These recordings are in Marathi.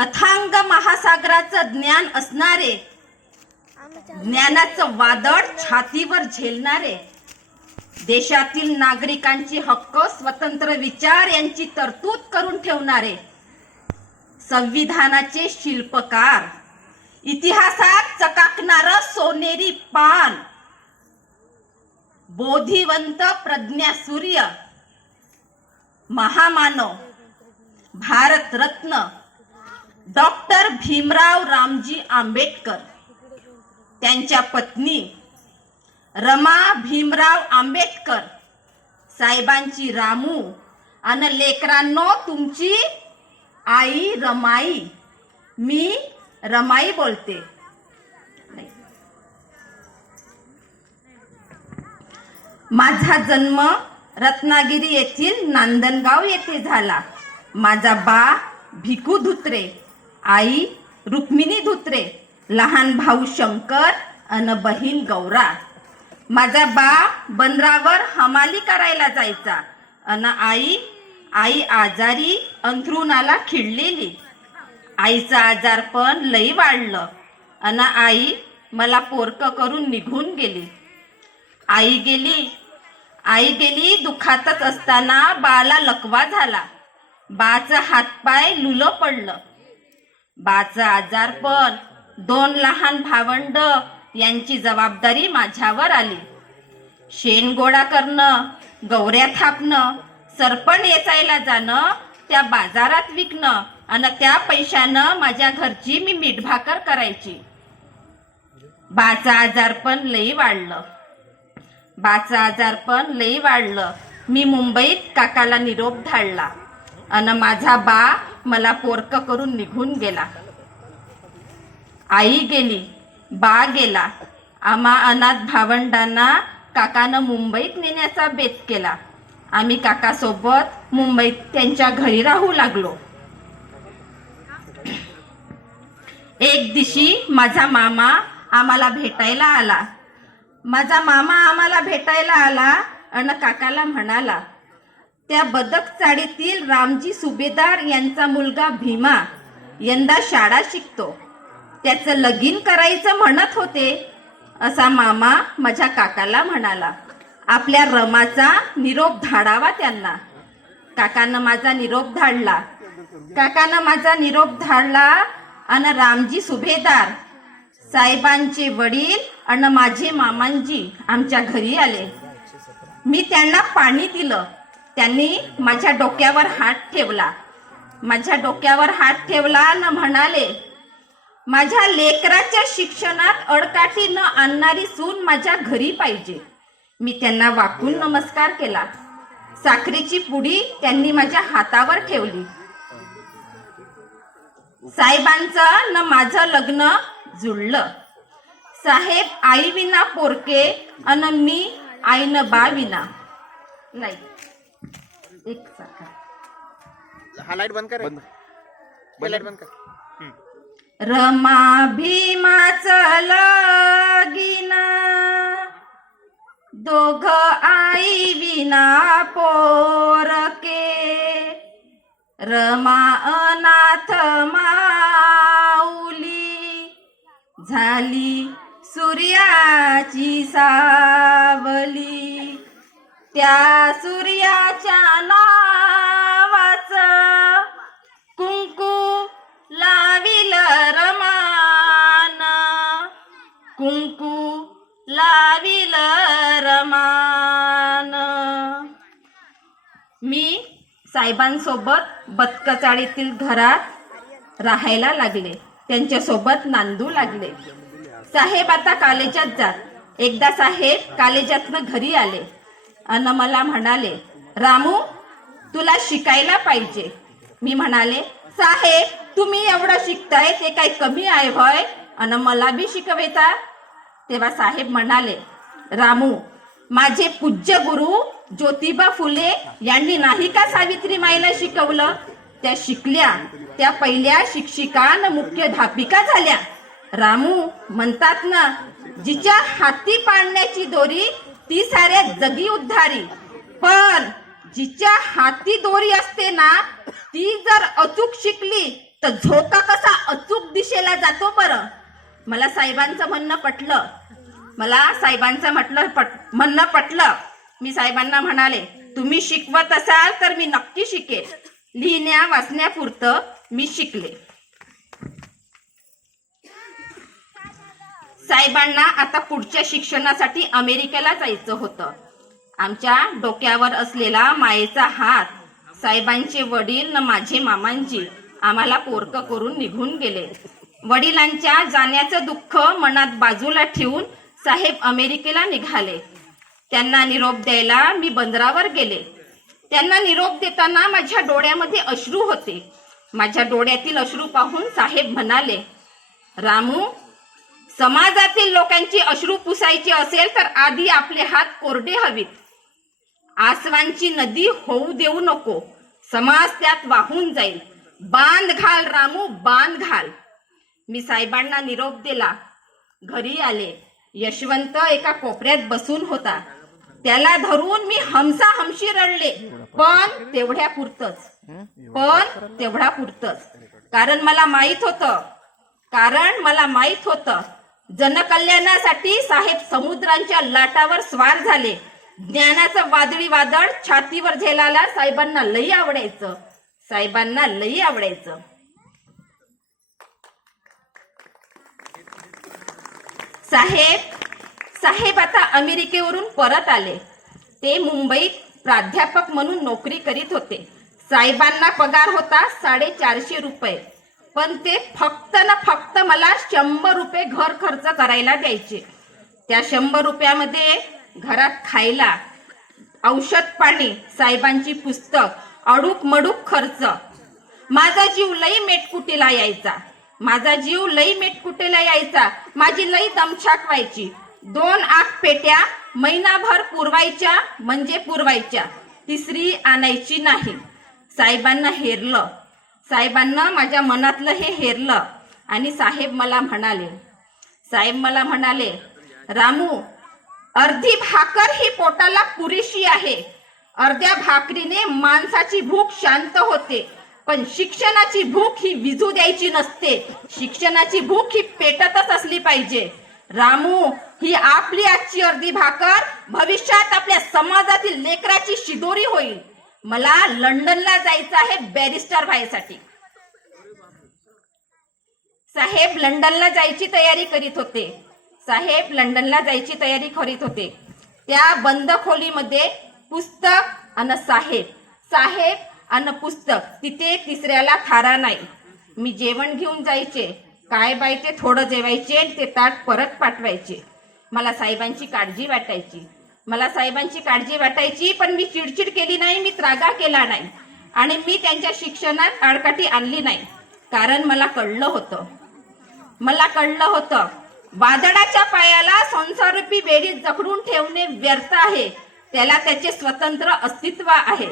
अथांग महासागराचं ज्ञान असणारे, ज्ञानाचं वादळ छातीवर झेलणारे, देशातील नागरिकांचे हक्क, स्वतंत्र विचार यांची तरतूद करून ठेवणारे, संविधानाचे शिल्पकार, इतिहासात चकाकणारं सोनेरी पान, बोधिवंत प्रज्ञासूर्य, महामानव, भारतरत्न डॉक्टर भीमराव रामजी आंबेडकर, त्यांच्या पत्नी रमा भीमराव आंबेडकर, साहेबांची रामू आणि लेकरांनो तुमची आई रमाई. मी रमाई बोलते. माझा जन्म रत्नागिरी येथील नांदनगाव येथे झाला. माझा बा भिकू धुत्रे, आई रुक्मिणी धुत्रे, लहान भाऊ शंकर अन बहीण गौरा. माझा बा बंदरावर हमाली करायला जायचा अन आई आजारी अंथरुणाला खिळलेली. आईचं आजारपण लई वाढलं अन आई मला पोरकं करून निघून गेली. आई गेली दुखातच असताना बाला लकवा झाला. बाचं हातपाय लुलं पडलं. बाचं आजारपण, 2 लहान भावंड यांची जबाबदारी माझ्यावर आली. शेण गोळा करणं, गौऱ्या थापणं, सरपण वेचायला जाणं, त्या बाजारात विकणं आणि त्या पैशानं माझ्या घरची मी मीठभाकर करायची. बाचं आजारपण लई वाढलं. मी मुंबईत काकाला निरोप धाडला आणि माझा बा मला पोरकं करून निघून गेला. आई गेली, बा गेला. आम्हा अनाथ भावंडांना काकानं मुंबईत नेण्याचा बेत केला. आम्ही काकासोबत मुंबईत त्यांच्या घरी राहू लागलो. एक दिवशी माझा मामा आम्हाला भेटायला आला आणि काकाला म्हणाला, त्या बदक चाळीतील रामजी सुभेदार यांचा मुलगा भीमा यंदा शाळा शिकतो, त्याचं लगीन करायचं म्हणत होते, असा मामा माझ्या काकाला म्हणाला. आपल्या रमाचा निरोप धाडावा त्यांना. काकानं माझा निरोप धाडला आणि रामजी सुभेदार साहेबांचे वडील आणि माझे मामांजी आमच्या घरी आले. मी त्यांना पाणी दिलं. त्यांनी माझ्या डोक्यावर हात ठेवला आणि म्हणाले, माझ्या लेकराच्या शिक्षणात अडकाठी न आणणारी सून माझ्या घरी पाहिजे. मी त्यांना वाकून नमस्कार केला. साखरेची पुडी त्यांनी माझ्या हातावर ठेवली. साहेबांचं न माझं लग्न जुळलं. साहेब आई विना पोरके अन मी आईन बा विना. नाही, एक साखर. हा लाईट बंद कर. लाईट बंद कर. रमा भीमाचं लगीन, दोघ आई विना पोरके. रमा अनाथ माऊली झाली सूर्याची सावली. त्या सूर्याच्या नावाचं कुंकू लाविल रमान, मी साहेबांसोबत बदकचाळीतील घरात राहायला लागले. त्यांच्यासोबत नांदू लागले. साहेब आता कॉलेजात जात. एकदा साहेब कॉलेजातनं घरी आले आणि मला म्हणाले, रामू तुला शिकायला पाहिजे. मी म्हणाले, साहेब तुम्ही एवढं शिकताय ते काही कमी आहे होय आणि मला बी शिकवेता. तेव्हा साहेब म्हणाले, रामू माझे पूज्य गुरु ज्योतिबा फुले यांनी नाही का सावित्रीमाईला शिकवलं? त्या शिकल्या, त्या पहिल्या शिक्षिका न मुख्याध्यापिका झाल्या. रामू म्हणतात ना, जिच्या हाती पाळण्याची दोरी ती साऱ्या जगी उद्धारी. पण जिच्या हाती दोरी असते ना, ती जर अचूक शिकली तर झोका मला साहेबांचं म्हणणं पटलं. म्हणणं पटलं. मी साहेबांना म्हणाले, तुम्ही शिकवत असाल तर मी नक्की शिकेल. लिहिण्या वाचण्यापुरतं मी शिकले. साहेबांना आता पुढच्या शिक्षणासाठी अमेरिकेला जायचं होतं. आमच्या डोक्यावर असलेला मायेचा हात साहेबांचे वडील न माझे मामांजी आम्हाला पोरकं करून निघून गेले. वडिलांच्या जाण्याचं दुःख मनात बाजूला ठेवून साहेब अमेरिकेला निघाले. त्यांना निरोप द्यायला मी बंदरावर गेले. त्यांना निरोप देताना माझ्या डोळ्यामध्ये अश्रू होते. माझ्या डोळ्यातील अश्रू पाहून साहेब म्हणाले, रामू, समाजातील लोकांची अश्रू पुसायची असेल तर आधी आपले हात कोरडे हवीत. आसवांची नदी होऊ देऊ नको. समाज त्यात वाहून जाईल. बांध घाल रामू, बांध घाल. मी साहेबांना निरोप दिला. घरी आले. यशवंत एका कोपऱ्यात बसून होता. त्याला धरून मी हमसाहमशी रडले. पण तेवढ्या पुरतच. कारण मला माहित होतं जनकल्याणासाठी साहेब समुद्रांच्या लाटावर स्वार झाले. ज्ञानाचं वादळी वादळ छातीवर झेलायला साहेबांना लई आवडायचं. साहेब आता अमेरिकेवरून परत आले. ते मुंबईत प्राध्यापक म्हणून नोकरी करीत होते. साहेबांना पगार होता 450 रुपये. पण ते फक्त मला 100 रुपये घर खर्च करायला द्यायचे. त्या 100 रुपयामध्ये घरात खायला, औषध पाणी, साहेबांची पुस्तक, अडूक मडूक खर्च. माझा जीव लई मेटकुटीला यायचा. माझी लई दमछाक व्हायची. 2 आग पेट्या महिनाभर पुरवायच्या. तिसरी आणायची नाही. साहेबांना माझ्या मनातलं हे हेरलं आणि साहेब मला म्हणाले, रामू, अर्धी भाकर ही पोटाला पुरेशी आहे. अर्ध्या भाकरीने माणसाची भूक शांत होते. पण शिक्षणाची भूक ही विझू द्यायची नसते. शिक्षणाची भूक ही पेटतच असली पाहिजे. रामू, ही आपली आजची अर्धी भाकर भविष्यात आपल्या समाजातील लेकराची शिदोरी होईल. मला लंडनला जायचं आहे बॅरिस्टर व्हायसाठी. साहेब लंडनला जायची तयारी करीत होते. त्या बंद खोलीमध्ये पुस्तक आणि साहेब आणि पुस्तक. तिथे तिसऱ्याला थारा नाही. मी जेवण घेऊन जायचे. काय बाई, ते थोडं जेवायचे, ते ताट परत पाठवायचे. मला साहेबांची काळजी वाटायची. पण मी चिडचिड केली नाही. मी त्रागा केला नाही. आणि मी त्यांच्या शिक्षणात आडकाठी आणली नाही. कारण मला कळलं होतं वादळाच्या पायाला संसाररूपी वेळीत जखडून ठेवणे व्यर्थ आहे. त्याला त्याचे स्वतंत्र अस्तित्व आहे.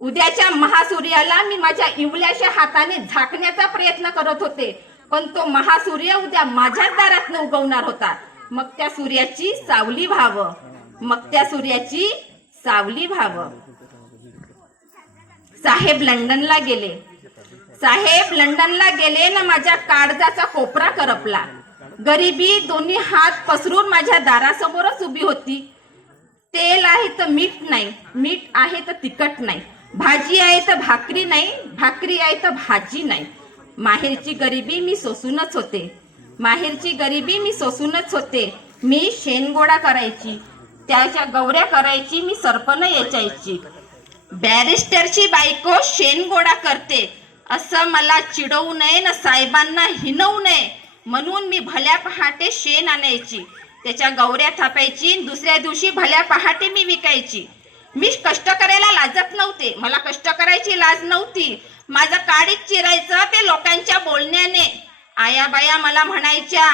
उद्याच्या महासूर्याला मी माझ्या इवल्याच्या हाताने झाकण्याचा प्रयत्न करत होते. पण तो महासूर्य उद्या माझ्याच दारात उगवणार होता. मग त्या सूर्याची सावली व्हावं. साहेब लंडनला गेले ना माझ्या काळजाचा कोपरा करपला. गरिबी दोन्ही हात पसरून माझ्या दारासमोरच उभी होती. तेल आहे तर मीठ नाही, मीठ आहे तर तिखट नाही, भाजी आहे तर भाकरी नाही, भाकरी आहे तर भाजी नाही. माहेरची गरिबी मी सोसूनच होते. मी शेणगोळा करायची, त्याच्या गौऱ्या करायची, मी सरपण याचायची. बॅरिस्टरची बायको शेणगोळा करते असं मला चिडवू नये ना साहेबांना हिनवू नये म्हणून मी भल्या पहाटे शेण आणायची, त्याच्या गौऱ्या थापायची. दुसऱ्या दिवशी भल्या पहाटे मी विकायची. मी कष्ट करायला लाजत नव्हते. मला कष्ट करायची लाज नव्हती. माझं काडीच चिरायचं ते लोकांच्या बोलण्याने. आया बाया मला म्हणायच्या,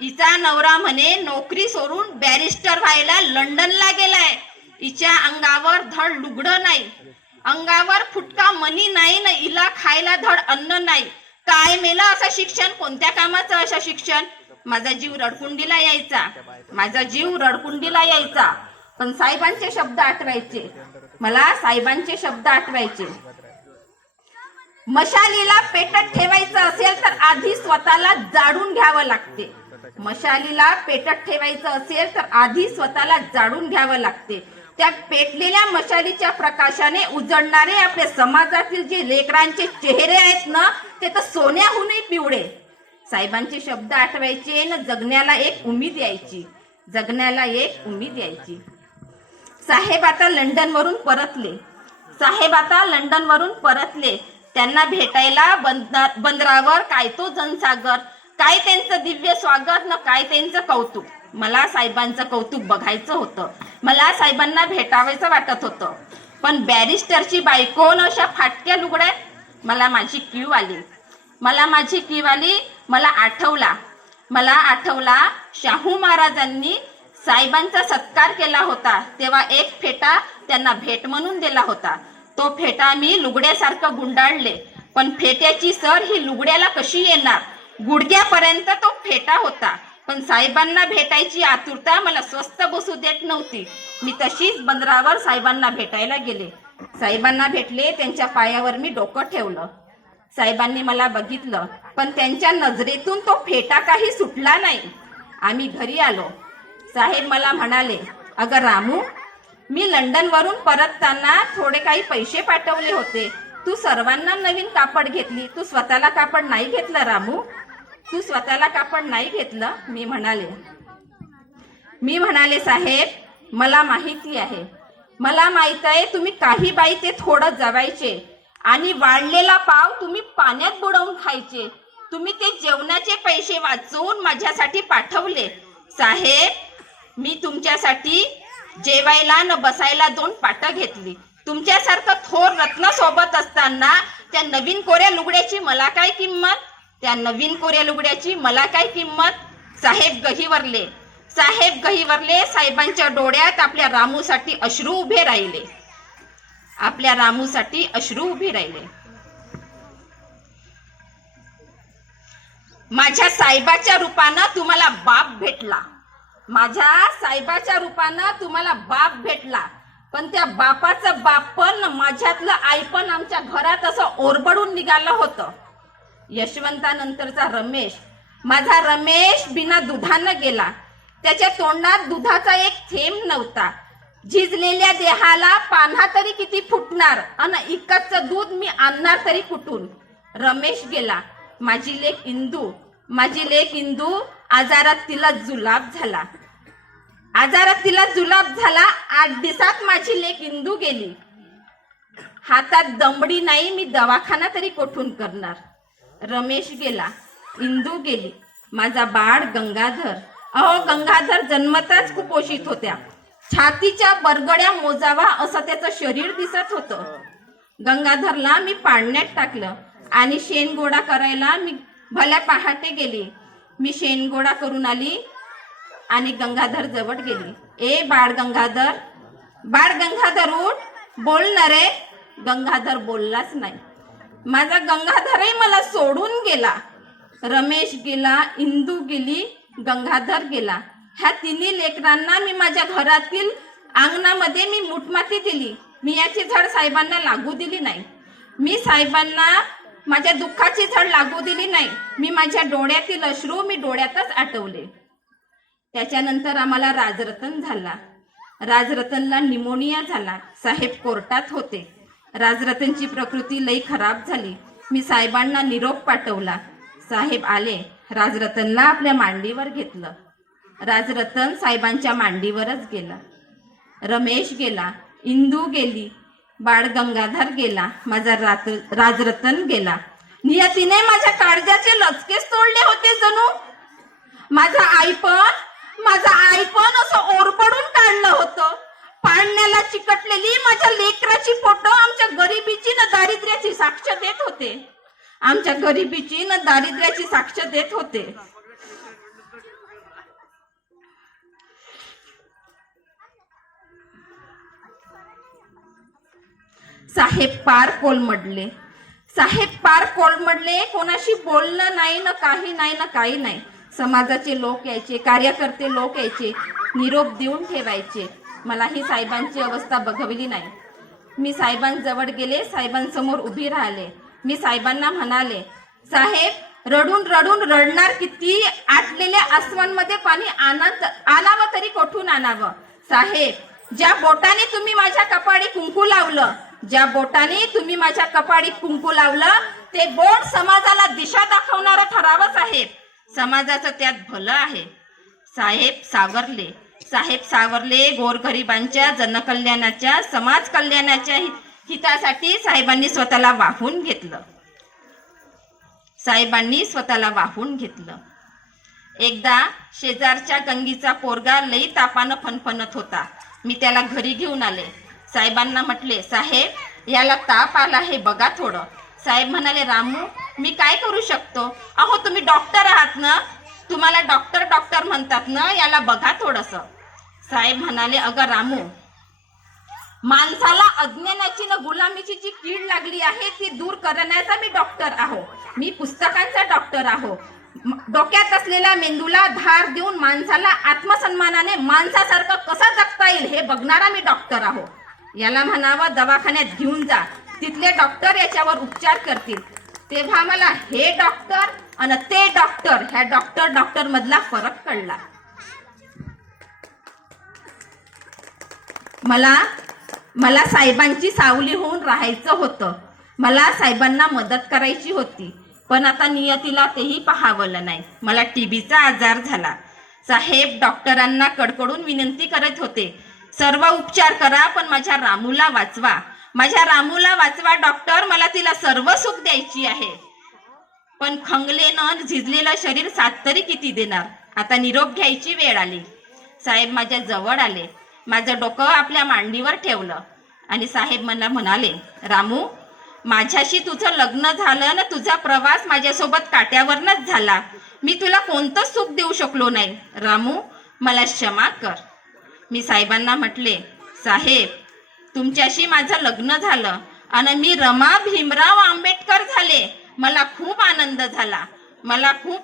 हिचा नवरा म्हणे नोकरी सोडून बॅरिस्टर व्हायला लंडनला गेलाय. हिच्या अंगावर धड लुगडं नाही, अंगावर फुटका मनी नाही ना हिला खायला धड अन्न नाही. काय मेलं असं शिक्षण, कोणत्या कामाचं असं शिक्षण. माझा जीव रडकुंडीला यायचा. पण साहेबांचे शब्द आठवायचे. मला साहेबांचे शब्द आठवायचे. मशालीला पेटत ठेवायचं असेल तर आधी स्वतःला जाळून घ्यावं लागते. मशालीला पेटत ठेवायचं असेल तर आधी स्वतःला जाळून घ्यावं लागते. त्या पेटलेल्या मशालीच्या प्रकाशाने उजळणारे आपल्या समाजातील जे लेकरांचे चेहरे आहेत ना, ते तर सोन्याहूनही पिवळे. साहेबांचे शब्द आठवायचे न जगण्याला एक उमेद यायची, जगण्याला एक उमेद यायची. साहेब आता लंडनवरून परतले. साहेब आता लंडनवरून परतले. त्यांना भेटायला बंदरावर काय तो जनसागर, काय त्यांचं दिव्य स्वागत न काय त्यांचं कौतुक. मला साहेबांचं कौतुक बघायचं होतं. मला साहेबांना भेटावायचं वाटत होतं. पण बॅरिस्टरची बायको न अशा फाटक्या लुगड्यात मला माझी क्यू आली. मला आठवला शाहू महाराजांनी साहेबांचा सत्कार केला होता तेव्हा एक फेटा त्यांना भेट म्हणून दिला होता. तो फेटा मी लुगड्यासारखं गुंडाळले, पण फेट्याची सर ही लुगड्याला कशी येणार? गुडघ्यापर्यंत तो फेटा होता. पण साहेबांना भेटायची आतुरता मला स्वस्थ बसू देत नव्हती. मी तशीच बंदरावर साहेबांना भेटायला गेले. साहेबांना भेटले. त्यांच्या पायावर मी डोकं ठेवलं. साहेबांनी मला बघितलं, पण त्यांच्या नजरेतून तो फेटा काही सुटला नाही. आम्ही घरी आलो. साहेब मला म्हणाले, अगं रामू, मी लंडनवरून परतताना थोडे काही पैसे पाठवले होते. तू सर्वांना नवीन कापड घेतली, तू स्वतःला कापड नाही घेतलं रामू, तू स्वतःला कापड नाही घेतलं. मी म्हणाले साहेब, मला माहिती आहे, मला माहित आहे तुम्ही काही बाई ते थोडं जवायचे आणि वाढलेला पाव तुम्ही पाण्यात बुडवून खायचे. तुम्ही ते जेवणाचे पैसे वाचवून माझ्यासाठी पाठवले. साहेब, मी तुमच्यासाठी जेवायला न बसायला 2 पाटं घेतली. तुमच्यासारखं थोर रत्न सोबत असताना त्या नवीन कोऱ्या लुगड्याची मला काय किंमत? साहेब गहिवरले. साहेबांच्या डोळ्यात आपल्या रामूसाठी अश्रू उभे राहिले. माझ्या साहेबाच्या रूपानं तुम्हाला बाप भेटला. पण त्या बापाचं बाप पण माझ्यातलं आई पण आमच्या घरात असं ओरबडून निघालं होतं. यशवंतानंतरचा रमेश, माझा रमेश बिना दुधानं गेला. त्याच्या तोंडात दुधाचा एक थेंब नव्हता. झिजलेल्या देहाला पान्हा तरी किती फुटणार आणि इकतचं दूध मी आणणार तरी कुठून? रमेश गेला. माझी लेक इंदू आजारात तिला जुलाब झाला. 8 दिवसात माझी लेक इंदू गेली. हातात दमडी नाही, मी दवाखाना तरी कोठून करणार? रमेश गेला, इंदू गेली. माझा बाळ गंगाधर, गंगाधर जन्मताच कुपोषित होत्या. छातीच्या बरगड्या मोजावा असं त्याचं शरीर दिसत होतं. गंगाधरला मी पाळण्यात टाकलं आणि शेणगोळा करायला मी भल्या पहाटे गेली. मी शेणगोळा करून आली आणि गंगाधर जवळ गेली. ए बाळ गंगाधर उठ, बोल ना रे. गंगाधर बोललाच नाही. माझा गंगाधरही मला सोडून गेला. रमेश गेला, इंदू गेली, गंगाधर गेला. ह्या 3 लेकरांना मी माझ्या घरातील अंगणामध्ये मी मुठमाती दिली. मी याची झड साहेबांना लागू दिली नाही. मी साहेबांना माझ्या दुःखाची झड लागू दिली नाही. मी माझ्या डोळ्यातील अश्रू मी डोळ्यातच आटवले. त्याच्यानंतर आम्हाला राजरतन झाला. राजरतनला निमोनिया झाला. साहेब कोर्टात होते. राजरतनची प्रकृती लई खराब झाली. मी साहेबांना निरोप पाठवला. साहेब आले. राजरतनला आपल्या मांडीवर घेतलं. राजरतन साहेबांच्या मांडीवरच गेला. रमेश गेला, इंदू गेली, बाळ गंगाधर गेला, माझा राजरतन गेला. नियतीने माझ्या काळजाचे लचकेच तोडले होते जणू. माझा आई पण असं ओरबडून काढलं होतं. पाळण्याला चिकटलेली माझ्या लेकराची फोटो आमच्या गरिबीची न दारिद्र्याची साक्ष देत होते. साहेब पार कोलमडले. कोणाशी बोलणं नाही न काही नाही. समाजाचे लोक यायचे, कार्यकर्ते लोक यायचे, निरोप देऊन ठेवायचे. मला ही साहेबांची अवस्था बघवली नाही. मी साहेबांजवळ गेले, साहेबांसमोर उभी राहिले. मी साहेबांना म्हणाले, साहेब, रडून रडून रडणार किती, आटलेल्या आसमानमध्ये पाणी आणावं तरी कोठून आणावं. साहेब, ज्या बोटाने तुम्ही माझ्या कपाळी कुंकू लावलं, ज्या बोटाने तुम्ही माझ्या कपाळी कुंकू लावलं, ते बोट समाजाला दिशा दाखवणारं ठरावं साहेब. समाजाचं त्यात भलं आहे. साहेब सावरले गोरगरिबांच्या, जनकल्याणाच्या, समाज कल्याणाच्या हितासाठी साहेबांनी स्वतःला वाहून घेतलं. एकदा शेजारच्या गंगीचा पोरगा लई तापानं फणफणत होता. मी त्याला घरी घेऊन आले. साहेबांना म्हटले, साहेब याला ताप आला हे बघा थोडं. साहेब म्हणाले, रामू मी काय करू शकतो? अहो तुम्ही डॉक्टर आहात ना, तुम्हाला डॉक्टर म्हणतात ना, याला बघा थोडस. साहेब म्हणाले, अगं रामू, माणसाला अज्ञानाची न गुलामीची जी कीड लागली आहे ती दूर करण्याचा मी डॉक्टर आहो. मी पुस्तकांचा डॉक्टर आहो. डोक्यात असलेल्या मेंदूला धार देऊन माणसाला आत्मसन्मानाने माणसासारखं कसं जगता येईल हे बघणारा मी डॉक्टर आहो. याला म्हणावं दवाखान्यात घेऊन जा, तिथले डॉक्टर याच्यावर उपचार करतील. तेव्हा मला हे डॉक्टर आणि ते डॉक्टर, ह्या डॉक्टर मधला फरक कळला. मला साहेबांची सावली होऊन राहायचं होतं. मला साहेबांना मदत करायची होती. पण आता नियतीला तेही पाहावलं नाही. मला टीबीचा आजार झाला. साहेब डॉक्टरांना कडकडून विनंती करत होते, सर्व उपचार करा पण माझ्या रामूला वाचवा डॉक्टर, मला तिला सर्व सुख द्यायची आहे. पण खंगलेनं झिजलेलं शरीर साथ तरी किती देणार. आता निरोप घ्यायची वेळ आली. साहेब माझ्या जवळ आले, माझं डोकं आपल्या मांडीवर ठेवलं आणि साहेब मला म्हणाले, रामू माझ्याशी तुझं लग्न झालं ना, तुझा प्रवास माझ्यासोबत काट्यावरनच झाला. मी तुला कोणतंच सुख देऊ शकलो नाही. रामू मला क्षमा कर. मी साहेबांना म्हटले, साहेब तुमच्याशी माझं लग्न झालं आणि मी रमा भीमराव आंबेडकर झाले. मला खूप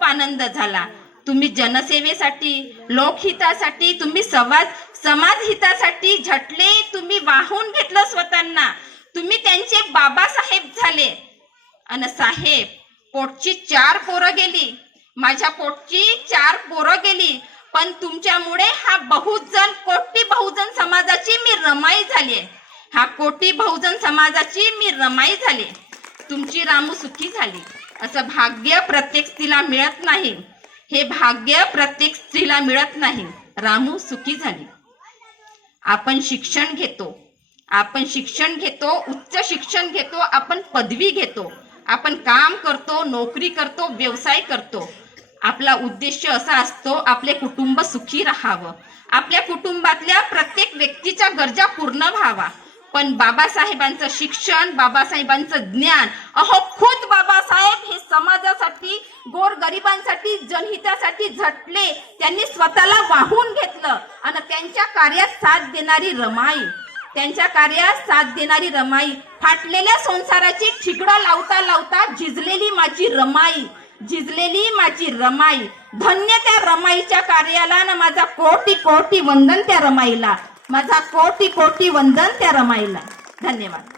आनंद झाला. तुम्ही जनसेवेसाठी, लोकहितासाठी, तुम्ही समाज हितासाठी झटले. तुम्ही वाहून घेतलं स्वतःना. तुम्ही त्यांचे बाबासाहेब झाले. आणि साहेब पोटची 4 पोरं गेली, माझ्या पोटची 4 पोरं गेली, पण तुमच्यामुळे हा कोटी बहुजन समाजाची मी रमाई झाली. तुमची रामू सुखी झाली. असं भाग्य प्रत्येक स्त्रीला मिळत नाही. हे भाग्य प्रत्येक स्त्रीला मिळत नाही. रामू सुखी झाली. आपण शिक्षण घेतो, उच्च शिक्षण घेतो, आपण पदवी घेतो, आपण काम करतो, नोकरी करतो, व्यवसाय करतो. आपला उद्देश असा असतो, आपले कुटुंब सुखी राहावं, आपल्या कुटुंबातल्या प्रत्येक व्यक्तीच्या गरजा पूर्ण व्हावा. पण बाबासाहेबांचं शिक्षण, बाबासाहेबांचं ज्ञान, खुद बाबासाहेब हे समाजासाठी, गोरगरिबांसाठी, जनहितासाठी झटले. त्यांनी स्वतःला वाहून घेतलं आणि त्यांच्या कार्यात साथ देणारी रमाई, फाटलेल्या संसाराची ठिगडं लावता लावता झिजलेली माझी रमाई. धन्य त्या रमाईच्या कार्याला ना, माझा कोटी वंदन त्या रमाईला. धन्यवाद.